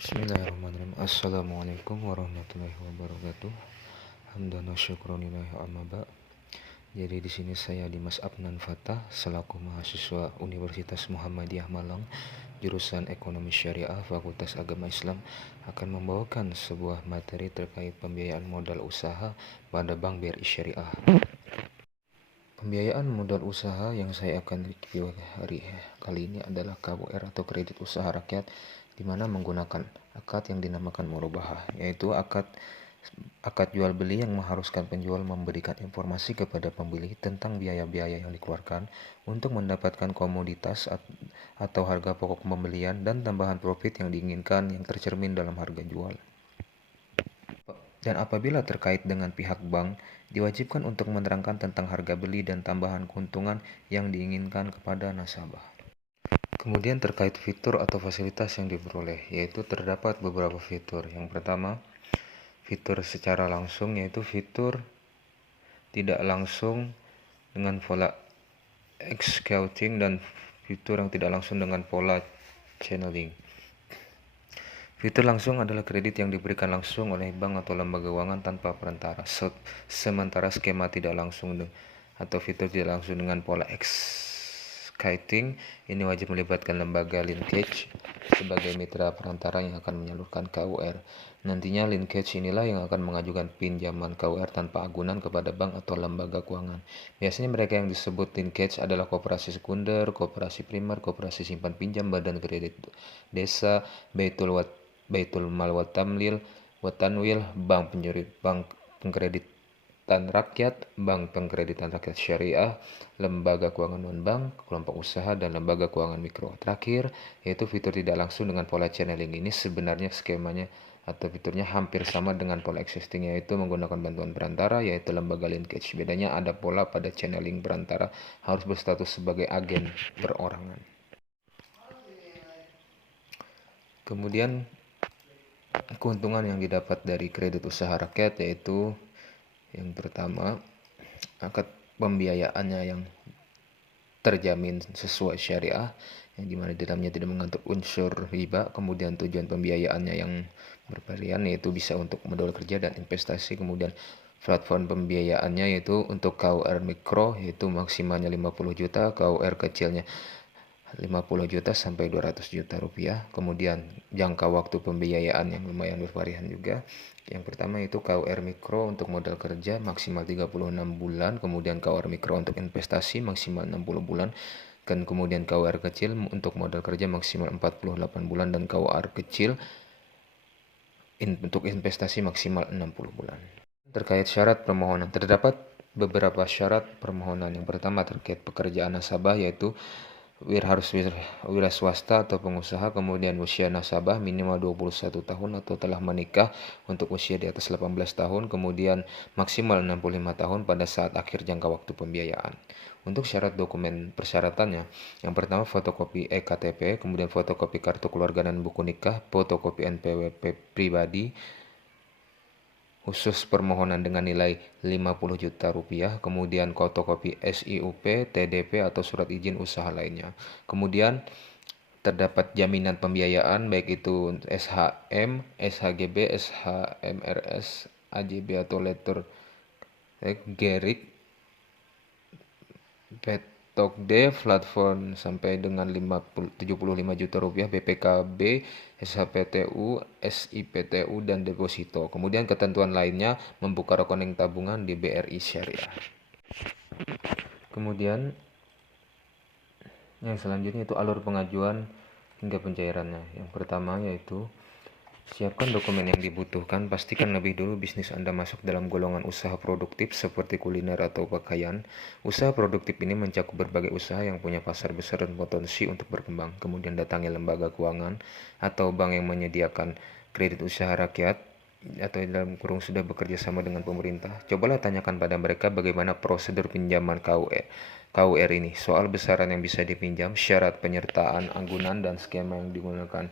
Bismillahirrahmanirrahim. Assalamualaikum warahmatullahi wabarakatuh. Hamdan wa syukron lillahi amma ba'. Jadi di sini saya Dimas Abnan Fatah selaku mahasiswa Universitas Muhammadiyah Malang, jurusan Ekonomi Syariah Fakultas Agama Islam, akan membawakan sebuah materi terkait pembiayaan modal usaha pada Bank BRI Syariah. Pembiayaan modal usaha yang saya akan review hari kali ini adalah KUR atau kredit usaha rakyat, di mana menggunakan akad yang dinamakan murabahah, yaitu akad jual beli yang mengharuskan penjual memberikan informasi kepada pembeli tentang biaya-biaya yang dikeluarkan untuk mendapatkan komoditas atau harga pokok pembelian dan tambahan profit yang diinginkan yang tercermin dalam harga jual. Dan apabila terkait dengan pihak bank, diwajibkan untuk menerangkan tentang harga beli dan tambahan keuntungan yang diinginkan kepada nasabah. Kemudian terkait fitur atau fasilitas yang diperoleh, yaitu terdapat beberapa fitur. Yang pertama, fitur secara langsung, yaitu fitur tidak langsung dengan pola executing dan fitur yang tidak langsung dengan pola channeling. Fitur langsung adalah kredit yang diberikan langsung oleh bank atau lembaga keuangan tanpa perantara. Sementara skema tidak langsung atau fitur tidak langsung dengan pola exciting ini wajib melibatkan lembaga linkage sebagai mitra perantara yang akan menyalurkan KUR. Nantinya linkage inilah yang akan mengajukan pinjaman KUR tanpa agunan kepada bank atau lembaga keuangan. Biasanya mereka yang disebut linkage adalah koperasi sekunder, koperasi primer, koperasi simpan pinjam, badan kredit desa, Baitul Mal wa Tamlil wa Tanwil, bank pengkreditan rakyat, bank pengkreditan rakyat syariah, lembaga keuangan non-bank, kelompok usaha, dan lembaga keuangan mikro. Terakhir, yaitu fitur tidak langsung dengan pola channeling. Ini sebenarnya skemanya atau fiturnya hampir sama dengan pola existing, yaitu menggunakan bantuan perantara, yaitu lembaga linkage. Bedanya ada pola pada channeling perantara harus berstatus sebagai agen perorangan. Kemudian keuntungan yang didapat dari kredit usaha rakyat, yaitu yang pertama, akad pembiayaannya yang terjamin sesuai syariah, yang dimana di dalamnya tidak mengatur unsur riba. Kemudian tujuan pembiayaannya yang bervarian, yaitu bisa untuk modal kerja dan investasi. Kemudian platform pembiayaannya yaitu untuk KUR mikro yaitu maksimalnya 50 juta, KUR kecilnya 50 juta sampai 200 juta rupiah. Kemudian jangka waktu pembiayaan yang lumayan bervarian juga. Yang pertama itu KUR mikro untuk modal kerja maksimal 36 bulan, kemudian KUR mikro untuk investasi maksimal 60 bulan, dan kemudian KUR kecil untuk modal kerja maksimal 48 bulan, dan KUR kecil untuk investasi maksimal 60 bulan. Terkait syarat permohonan, terdapat beberapa syarat permohonan. Yang pertama terkait pekerjaan nasabah, yaitu harus wira swasta atau pengusaha, kemudian usia nasabah minimal 21 tahun atau telah menikah untuk usia di atas 18 tahun, kemudian maksimal 65 tahun pada saat akhir jangka waktu pembiayaan. Untuk syarat dokumen persyaratannya, yang pertama fotokopi EKTP, kemudian fotokopi kartu keluarga dan buku nikah, fotokopi NPWP pribadi, khusus permohonan dengan nilai 50 juta rupiah, kemudian fotokopi SIUP, TDP atau surat izin usaha lainnya. Kemudian terdapat jaminan pembiayaan baik itu SHM, SHGB, SHMRS, AJB atau letter gerik, Petokde, platform sampai dengan 75 juta rupiah, BPKB, SHPTU, SIPTU, dan deposito. Kemudian ketentuan lainnya membuka rekening tabungan di BRI Syariah. Kemudian yang selanjutnya itu alur pengajuan hingga pencairannya. Yang pertama yaitu siapkan dokumen yang dibutuhkan. Pastikan lebih dulu bisnis Anda masuk dalam golongan usaha produktif seperti kuliner atau pakaian. Usaha produktif ini mencakup berbagai usaha yang punya pasar besar dan potensi untuk berkembang. Kemudian datangi lembaga keuangan atau bank yang menyediakan kredit usaha rakyat atau dalam kurung sudah bekerja sama dengan pemerintah. Cobalah tanyakan pada mereka bagaimana prosedur pinjaman KUR ini, soal besaran yang bisa dipinjam, syarat penyertaan agunan, dan skema yang digunakan.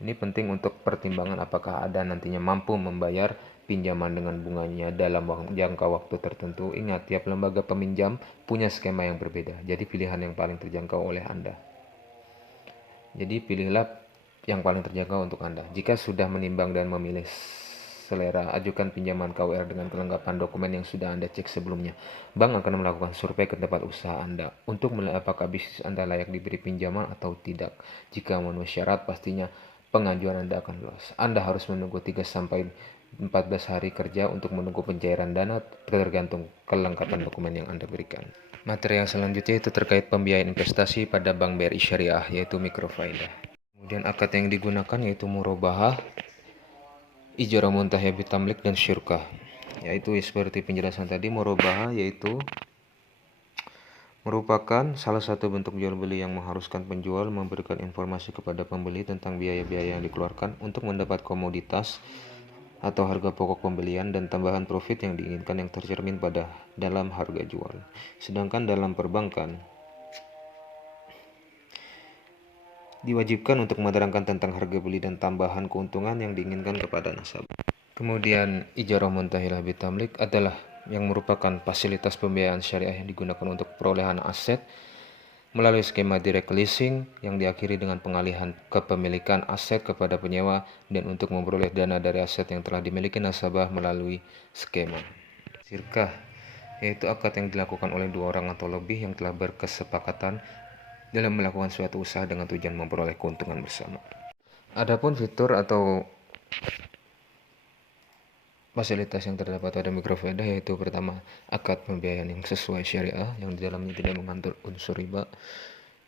Ini penting untuk pertimbangan apakah Anda nantinya mampu membayar pinjaman dengan bunganya dalam jangka waktu tertentu. Ingat, tiap lembaga peminjam punya skema yang berbeda, jadi pilihan yang paling terjangkau oleh Anda. Jadi pilihlah yang paling terjangkau untuk Anda. Jika sudah menimbang dan memilih selera, ajukan pinjaman KUR dengan kelengkapan dokumen yang sudah Anda cek sebelumnya. Bank akan melakukan survei ke tempat usaha Anda untuk melihat apakah bisnis Anda layak diberi pinjaman atau tidak. Jika memenuhi syarat, pastinya pengajuan Anda akan lolos. Anda harus menunggu 3 sampai 14 hari kerja untuk menunggu pencairan dana, tergantung kelengkapan dokumen yang Anda berikan. Materi yang selanjutnya itu terkait pembiayaan investasi pada Bank BRI Syariah, yaitu mikrofaedah. Kemudian akad yang digunakan yaitu murabahah, ijarah muntahya bitamlik, dan syirkah. Yaitu seperti penjelasan tadi, murabahah yaitu merupakan salah satu bentuk jual beli yang mengharuskan penjual memberikan informasi kepada pembeli tentang biaya-biaya yang dikeluarkan untuk mendapat komoditas atau harga pokok pembelian dan tambahan profit yang diinginkan yang tercermin pada dalam harga jual. Sedangkan dalam perbankan diwajibkan untuk menerangkan tentang harga beli dan tambahan keuntungan yang diinginkan kepada nasabah. Kemudian ijarah muntahilah bitamlik adalah yang merupakan fasilitas pembiayaan syariah yang digunakan untuk perolehan aset melalui skema direct leasing yang diakhiri dengan pengalihan kepemilikan aset kepada penyewa dan untuk memperoleh dana dari aset yang telah dimiliki nasabah melalui skema syirkah, yaitu akad yang dilakukan oleh dua orang atau lebih yang telah berkesepakatan dalam melakukan suatu usaha dengan tujuan memperoleh keuntungan bersama. Adapun fitur atau fasilitas yang terdapat pada mikrofaedah yaitu pertama, akad pembiayaan yang sesuai syariah yang di dalamnya tidak mengandung unsur riba,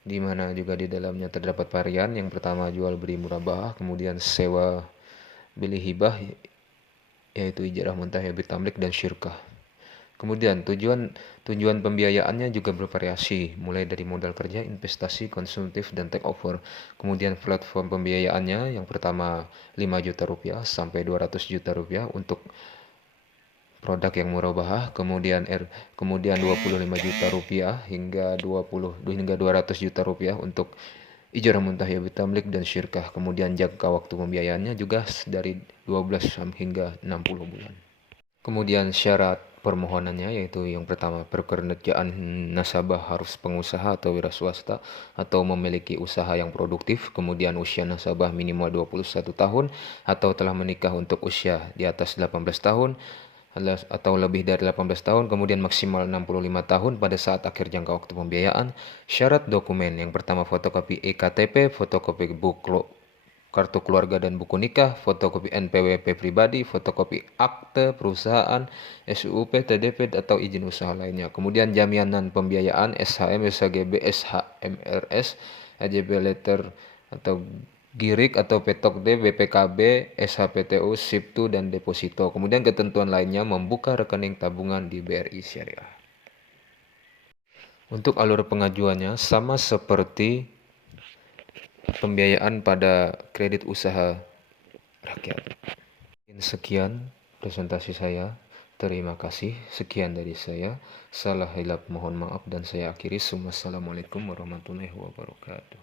di mana juga di dalamnya terdapat varian. Yang pertama, jual beli murabahah, kemudian sewa beli hibah yaitu ijarah muntahya bitamlik, dan syirkah. Kemudian tujuan pembiayaannya juga bervariasi, mulai dari modal kerja, investasi, konsumtif, dan take over. Kemudian platform pembiayaannya yang pertama 5 juta rupiah sampai 200 juta rupiah untuk produk yang murabahah, kemudian 25 juta rupiah hingga 200 juta rupiah untuk ijarah muntahya bitamlik dan syirkah. Kemudian jangka waktu pembiayaannya juga dari 12 hingga 60 bulan. Kemudian syarat permohonannya yaitu yang pertama, pekerjaan nasabah harus pengusaha atau wira swasta atau memiliki usaha yang produktif. Kemudian usia nasabah minimal 21 tahun atau telah menikah untuk usia di atas 18 tahun atau lebih dari 18 tahun, kemudian maksimal 65 tahun pada saat akhir jangka waktu pembiayaan. Syarat dokumen yang pertama, fotokopi EKTP, fotokopi kartu keluarga dan buku nikah, fotokopi NPWP pribadi, fotokopi akte perusahaan, SUP, TDP, atau izin usaha lainnya. Kemudian jaminan pembiayaan SHM, SHGB, SHMRS, AJB letter atau GIRIK atau Petok D, BPKB, SHPTU, SIPTU, dan deposito. Kemudian ketentuan lainnya membuka rekening tabungan di BRI Syariah. Untuk alur pengajuannya sama seperti pembiayaan pada kredit usaha rakyat. Sekian presentasi saya. Terima kasih. Sekian dari saya. Salah hilap mohon maaf dan saya akhiri. Assalamualaikum warahmatullahi wabarakatuh.